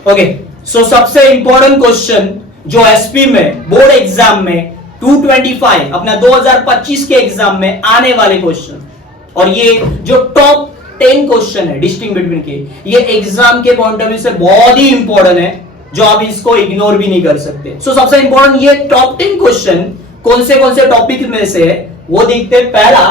Okay, सो सबसे important question जो SP में बोर्ड एग्जाम में 225 अपना 2025 के एग्जाम में आने वाले क्वेश्चन, और ये जो टॉप 10 क्वेश्चन है डिस्टिंग बिटवीन के, ये एग्जाम के पॉइंट ऑफ व्यू से बहुत ही इंपॉर्टेंट है, जो आप इसको इग्नोर भी नहीं कर सकते। सो सबसे इंपॉर्टेंट ये टॉप 10 क्वेश्चन कौन से टॉपिक में से है वो देखते हैं। पहला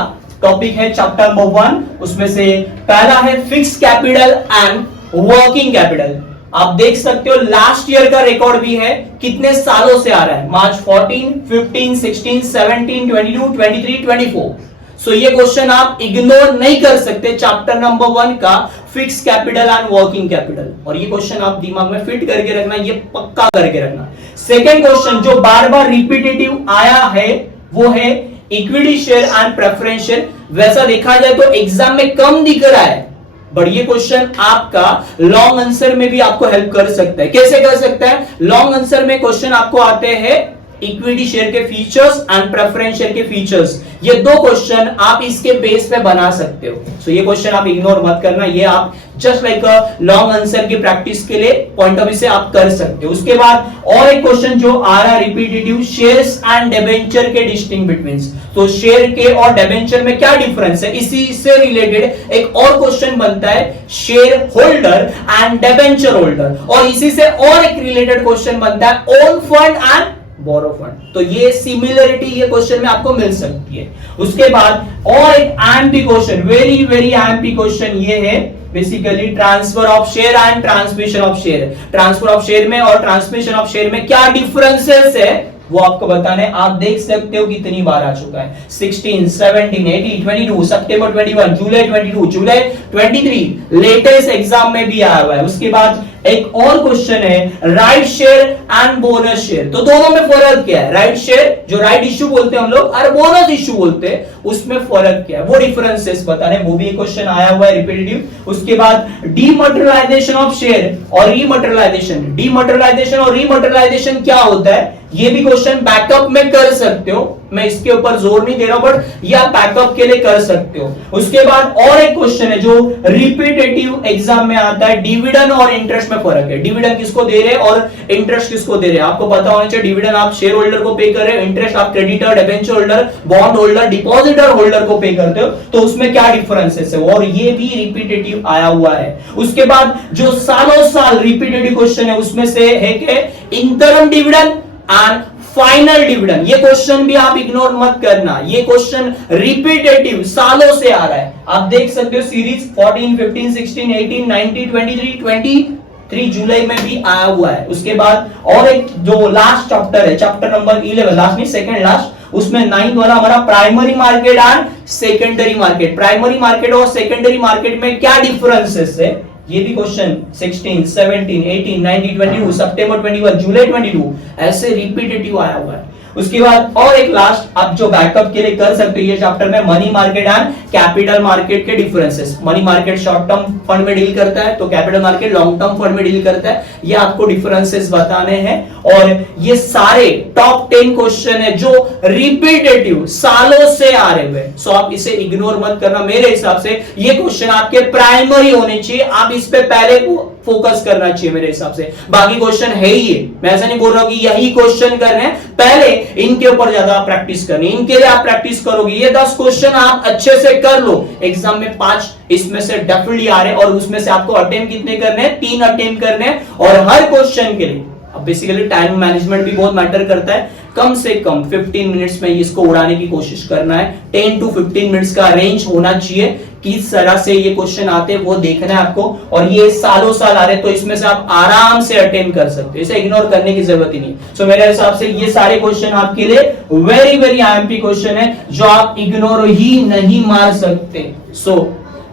टॉपिक है चैप्टर नंबर 1, उसमें से पहला है fix capital and working capital. आप देख सकते हो लास्ट ईयर का रिकॉर्ड भी है, कितने सालों से आ रहा है, मार्च 14, 15, 16, 17, 22, 23, 24। सो ये क्वेश्चन आप इग्नोर नहीं कर सकते, चैप्टर नंबर 1 का fix capital and working capital. और ये क्वेश्चन आप दिमाग में फिट करके रखना, ये पक्का करके रखना। सेकेंड क्वेश्चन जो बार बार रिपीटेटिव आया है वो है equity share and preference share. वैसा देखा जाए तो एग्जाम में कम दिख रहा है, बट ये क्वेश्चन आपका लॉन्ग आंसर में भी आपको हेल्प कर सकता है। कैसे कर सकता है? लॉन्ग आंसर में क्वेश्चन आपको आते हैं इक्विटी शेयर के फीचर्स एंड प्रेफरेंस शेयर के फीचर्स, ये दो क्वेश्चन आप इसके बेस पे बना सकते हो। सो ये क्वेश्चन आप इग्नोर मत करना, ये आप जस्ट लाइक लॉन्ग आंसर की प्रैक्टिस के लिए पॉइंट ऑफ व्यू से आप कर सकते हो। उसके बाद और एक क्वेश्चन जो आ रहा है रिपीटेटिव, शेयर्स एंड डिबेंचर के डिस्टिंग बिटवीन। तो शेयर के और डिबेंचर में क्या डिफरेंस है, इसी से रिलेटेड एक और क्वेश्चन बनता है share holder and debenture holder, और इसी से और एक रिलेटेड क्वेश्चन बनता है own fund and borrow fund. तो ये सिमिलरिटी ये क्वेश्चन में आपको मिल सकती है। उसके बाद और एक IMP question, very very IMP question ये है basically transfer of share and transmission of share. Transfer of share में और ट्रांसमिशन ऑफ शेयर में क्या डिफरेंसेस है वो आपको बताने। आप देख सकते हो कितनी बार आ चुका है, 16, 17, 18, 22, सितंबर 21, जुलाई 22, जुलाई 23, लेटेस्ट एग्जाम में भी आया हुआ है। उसके बाद एक और क्वेश्चन है right share and bonus share. तो दोनों में फर्क क्या है? राइट शेयर जो राइट इश्यू बोलते हैं हम लोग, और बोनस इश्यू बोलते हैं, उसमें फर्क क्या है वो डिफरेंसेस बताने, वो भी एक क्वेश्चन आया हुआ है रिपीटेटिव। उसके बाद डीमटेरियलाइजेशन ऑफ शेयर और रीमटेरियलाइजेशन। डीमटेरियलाइजेशन और रीमटेरियलाइजेशन क्या होता है ये भी क्वेश्चन बैकअप में कर सकते हो, मैं इसके ऊपर जोर नहीं दे रहा हूं, बट या बैकअप के लिए कर सकते हो। उसके बाद और एक क्वेश्चन है जो रिपीटेटिव एग्जाम में आता है, डिविडेंड और इंटरेस्ट में फर्क है। डिविडेंड किसको दे रहे हैं और इंटरेस्ट किसको दे रहे हैं, आपको पता होना चाहिए। डिविडेंड आप शेयर होल्डर को पे कर रहे हो, इंटरेस्ट आप creditor, debenture holder, bond holder, depositor holder को पे करते हो, तो उसमें क्या डिफरेंसेस है, और ये भी रिपीटेटिव आया हुआ है। उसके बाद जो सालों साल रिपीटेटिव क्वेश्चन है उसमें से है कि interim dividend and final dividend. ये क्वेश्चन भी आप इग्नोर मत करना, ये क्वेश्चन रिपीटेटिव सालों से आ रहा है। आप देख सकते हो सीरीज 14, 15, 16, 18, 19, 23, 23 जुलाई में भी आया हुआ है। उसके बाद और एक जो लास्ट चैप्टर है, चैप्टर नंबर 11, लास्ट नहीं सेकंड लास्ट, उसमें 9th वाला हमारा primary market and secondary market. Primary market और सेकेंडरी मार्केट में क्या डिफरेंसेस है ये भी क्वेश्चन 16, 17, 18, 19, 22, सितंबर 21, जुलाई 22 ऐसे रिपीटेटिव आया हुआ है। उसके बाद और एक लास्ट आप जो बैकअप के लिए कर सकते हो ये चैप्टर में money market and capital market के differences. Money market short term fund में डील करता है, तो capital market long term fund में डील करता है। ये आपको डिफरेंसेस बताने हैं, और ये सारे टॉप 10 क्वेश्चन है जो रिपीटेटिव सालों से आ रहे हुए। सो आप इसे इग्नोर मत करना, मेरे हिसाब से ये क्वेश्चन आपके प्राइमरी होने चाहिए, आप इस पे पहले फोकस करना चाहिए मेरे हिसाब से। बाकी क्वेश्चन है ही है, मैं ऐसा नहीं बोल रहा हूं कि यही क्वेश्चन करने हैं, पहले इनके ऊपर ज्यादा प्रैक्टिस करनी, इनके लिए आप प्रैक्टिस करोगे। ये 10 क्वेश्चन आप अच्छे से कर लो, एग्जाम में 5 इसमें से डेफिनेटली आ रहे हैं, और उसमें से आपको अटेम्प्ट कितने करने हैं, 3 अटेम्प्ट करने हैं, और हर क्वेश्चन के लिए अब बेसिकली टाइम मैनेजमेंट भी बहुत मैटर करता है। कम से कम 15 मिनट्स में इसको उड़ाने की कोशिश करना है, 10 to 15 मिनट्स का रेंज होना चाहिए, किस तरह से ये क्वेश्चन आते हैं वो देखना है आपको। और ये सालों साल आ रहे हैं, तो इसमें से आप आराम से अटेम्प्ट कर सकते हो, इसे इग्नोर करने की जरूरत ही नहीं। सो मेरे हिसाब से ये सारे क्वेश्चन आपके लिए वेरी वेरी आईएमपी क्वेश्चन है जो आप इग्नोर ही नहीं मार सकते। सो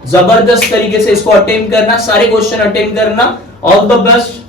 जबरदस्त तरीके से इसको अटेम्प्ट करना, सारे क्वेश्चन अटेम्प्ट करना। All the best.